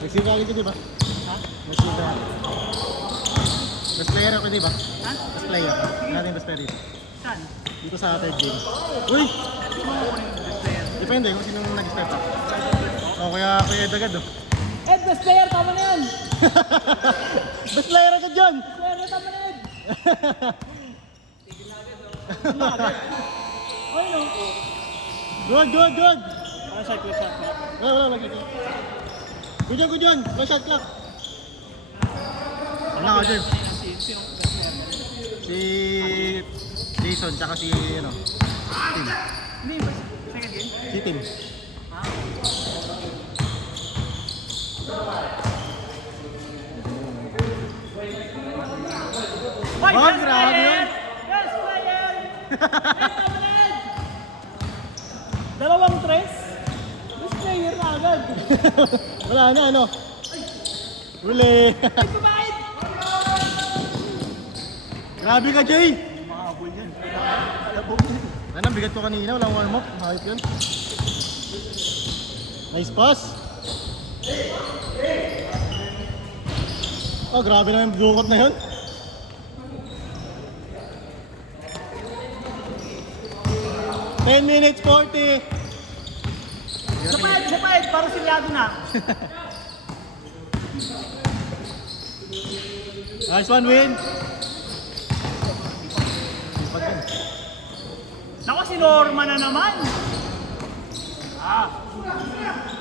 Nag-save ka di ba? Ha? Nag-save ka. Best player ako di ba? Ha? Best player. Natin best player dito. Saan? Dito sa third game. Uy! Depende kung sino nag-step up. O kaya Ed agad oh. Ed, best player, tama na yan! Best player agad dyan! Best player, tama na Ed! Ay no. Good, good, good! Ano shot clock, shot clock? Wala lagi ko. Good yan! No shot clock! Ano ako dyan? Sinong best player? Si Jason, tsaka si ano? Tim. Hindi, second game? Si Tim. Hoy, Oh, best grabe player! yun. Best player! Dalawang tres? Best player na agad. Wala na ano? Uli! Ay, kumain! Grabe ka, Jay! Makahabol yan. Ano, bigat ko kanina, walang warm up. Mahayop yun. Nice pass. Oh, grabe na yung dukot na yun. Ten minutes, 40. Sapayad, parang silyado na. Nice one, win. Naku, si Norma na naman.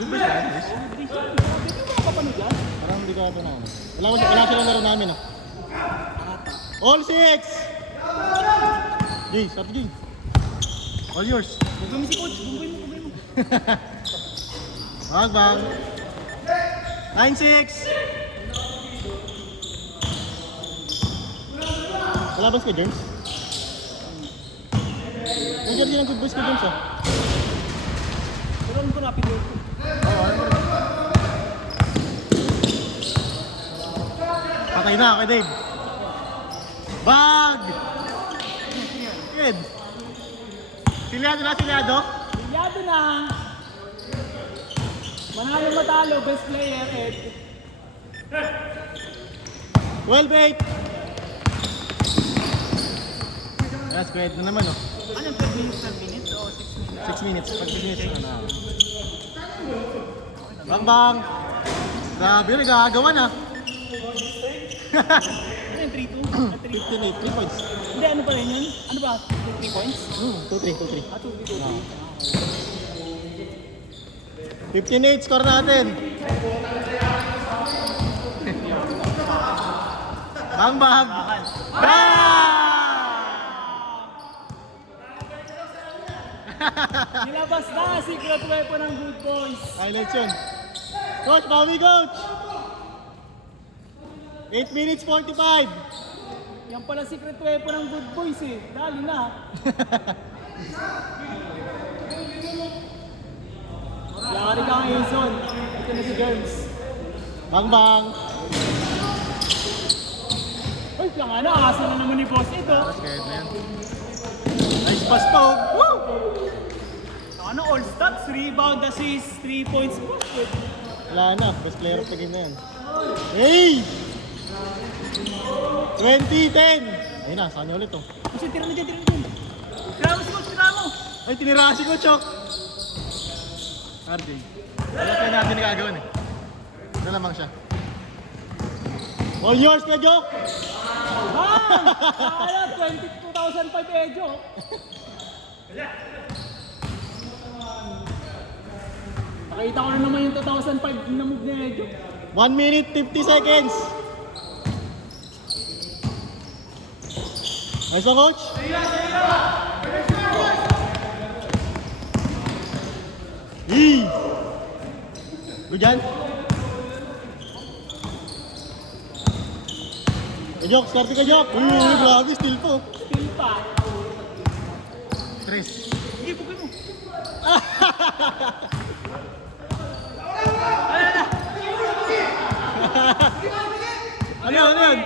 Good ba siya? Nice. Hindi mo makapanood yan? Parang hindi ka ito na. Wala silang laro namin, ah. All six! Jay, start Jay. All yours. Bugay mo si coach, bugay mo. Bang. 9-6. Kalabas ka, James? May jersey ng good boys ka, James, ah. Pero ano ko rapid work? Patay na kay Dave. Bag! Good. Silyado na, silyado. Silyado na. Manalo matalo, best player, Ed. 12-8. Yes, great na naman, oh. Anong 12 minutes o 6 minutes? 6 minutes. Pag 6 minutes, ano. Bang! Grabe, nagagawa na. Ano yung 3-2? 15-8, 3 points. Hindi, ano pa rin yun? Ano ba? 3 points? 2-3. Ah, 2-3. 15-8, score natin. Bang! Nilabas na, secret weapon ng good boys. Highlights yun. Coach, bawi coach! 8 minutes 45. Yan pala secret weapon ng good boys eh. Dali na. Yari ka ngayon, Son. Ito na si Germs. Bang! Uy, kaya nga na, asa na naman ni boss ito. Basket na yan. Nice pass po. Woo! Ano, all stats, rebound, assist, 3 points. Wala na, best player of the game na yan. Hey! 20-10! Ayun na, saan niya ulit oh. Kasi tira na dyan. Tira mo si coach, tira mo. Ay, tinira si Coach Chok! RJ. Wala kayo natin nagagawan eh. Ito lamang siya. All yours, Pedro! Bang! Kaya, 22,005 Ejo. Nakita ko na naman yung 2,005 na move ni Ejo. 1 minute, 50 seconds! Nice one, Coach! Hey! Good yan? Kajok, start ka Kajok! Uy, grabe, still po! Still pa. Tres. Sige, bukay mo. Ano yan?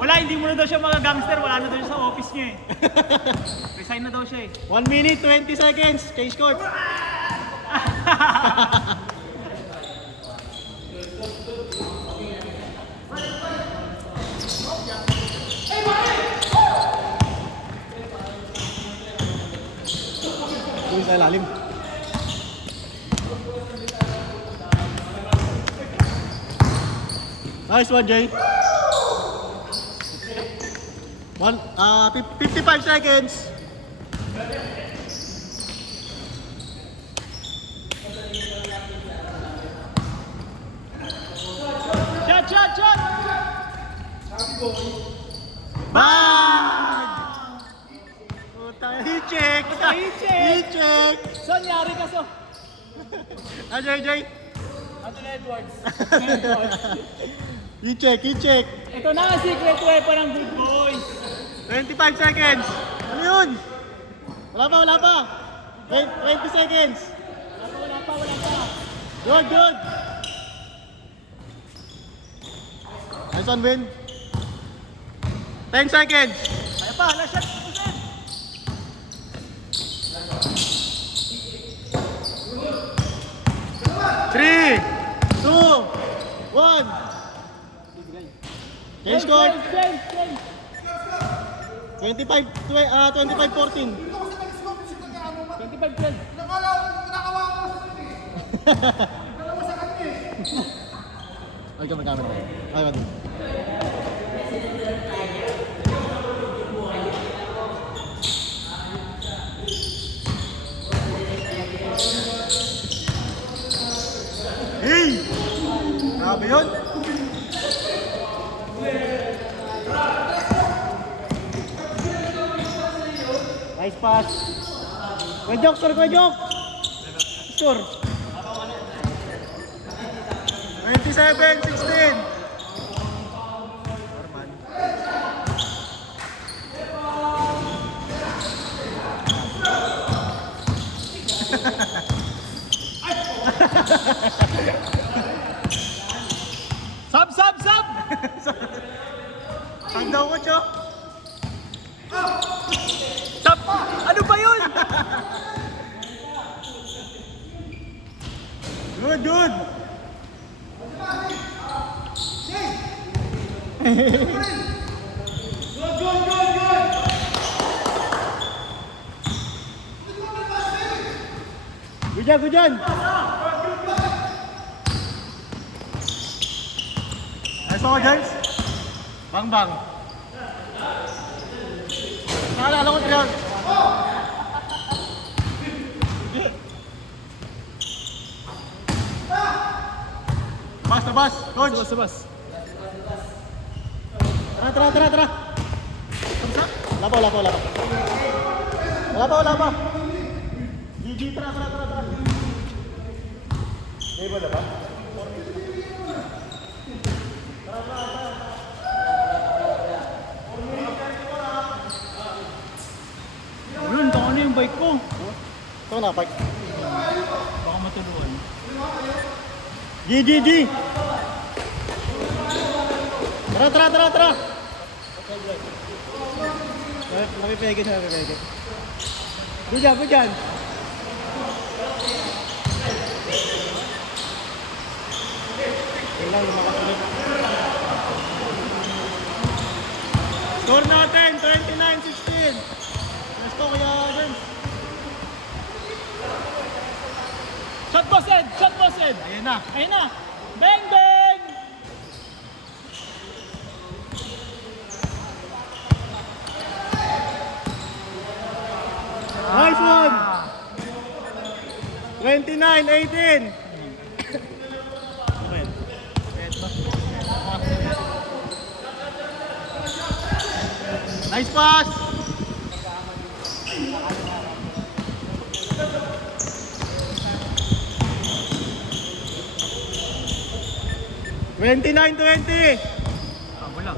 Wala Wala, hindi mo na daw siya mga-gangster. Wala na daw siya sa office niya eh. Resign na daw siya eh. 1 minute, 20 seconds. Change court. Tuloy sa ilalim. Nice one, Jay. 55 seconds. Shot, shot, shot! Bang! Puta, i-check! Puta, i-check! I-check! So, nyari ka so. Ah, Jay. Anthony Edwards. I-check, i-check. Ito na ang secret weapon ng good boys. 25 seconds. Ano yun? Wala pa. 20 seconds. Wala pa. Good. Nice one, Win. 10 seconds. Kaya pa, last shot. Pusin. Three, two, one. Change court. Change. 25-14. 25-12. Ay, camera. Ay, wag. Hey! Grabe yun. Nice pass. Kuya Jok, score. 27-16. Sub! Ang daw ko, Chok. Sub! Ano ba yun? Good. Good dyan. Nice ako, James. Bang. Naalala ko triyan. Bas, coach. Bas. Tara. Wala pa. GG, tara. Table na ba? Yun, baka na yung bike ko. Ito na, Park. Baka matuluan. GG. Tara. Napipege. Good dyan. Kailang lumakas ulit. Score natin, 29-16. Let's go, Kuya James. Shot boss Ed. Ayun na. Bang! Nice one! 29-18. Nice pass! Twenty-nine, 20. Wala.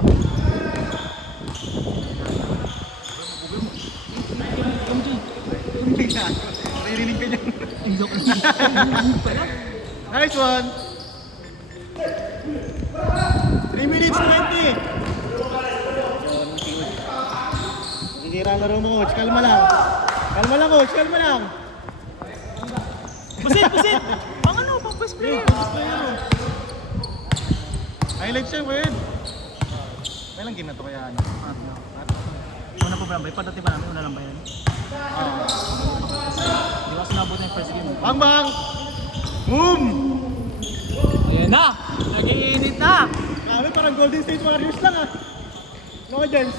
Naririnig ka dyan. Nice one. 3 minutes 20. nilalaro mo, coach. Kalma lang. Kalma lang, coach. Kalma lang. Pusit, pusit! Pang ano, pang best player. Highlights siya, Wed. May lang game na to kaya ano. Una po ba? Pagdating pa namin, una lang ba yan? Di ba sinabot na yung first game? Bang bang! Boom! Ayan na! Nag-iinit na! Grabe, parang Golden State Warriors lang ah. No ka, Jens?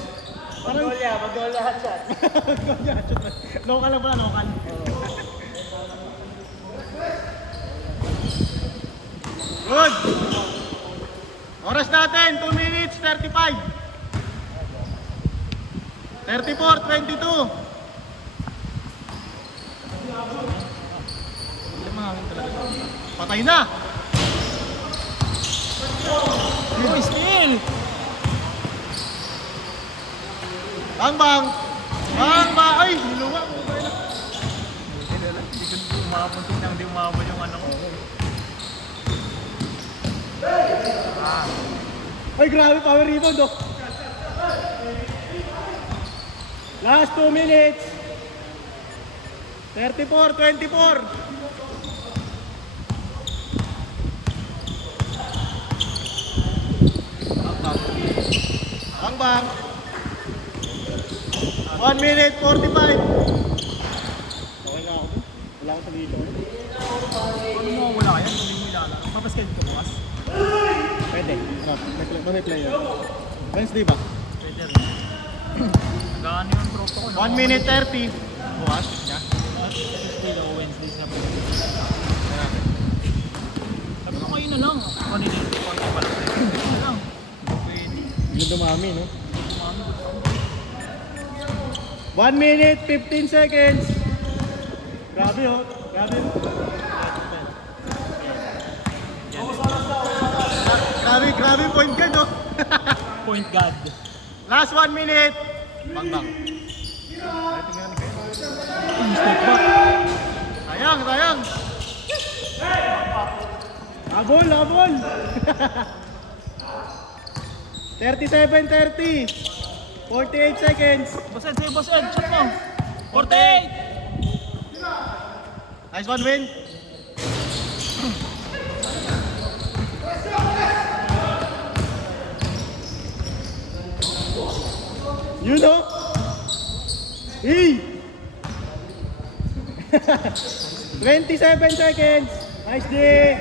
Parang... Mag-goal lahat shot. Local lang pala, local. Good! Oras natin, 2 minutes, 35. 34-22. Patay na! Uy, steal! Bang bang! Bang bang! Ay, niluwa mo ba yun? Hindi ko umapuntok nang hindi umabot yung ano ko. Ay, grabe, power rebound oh. Last 2 minutes. 34-24. Bang bang. 1 minute 45. Okay na ako. Wala akong sabihin ko. Ano mo wala kaya? Hindi mo ilala. Papasket ko bukas. Pwede. May player. Wednesday ba? Pwede rin. Nagano yung tropa ko. 1 minute 30. Bukas. Yeah. Tuesday o Wednesday na pwede. Sabi ko kayo na lang. Kanina yung point ko pala. Kayo na lang. Pwede. Yung dumami, no? Mami, gusto ko. 1 minute 15 seconds. Grabe oh. Grabe. Grabe point guard oh. Point guard. Last 1 minute. Bang bang. Step back. Sayang, sayang. Labol, labol. 37-30. 48 seconds. Boss Ed, sa'yo, Boss Ed. Shot mo. 48! Nice one, win. You know? Hey! 27 seconds. Nice day.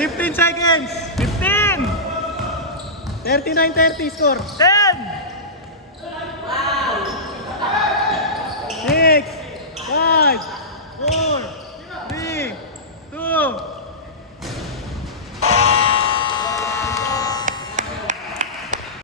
15 seconds. 15! 39-30 score. 10! 6, 5, 4,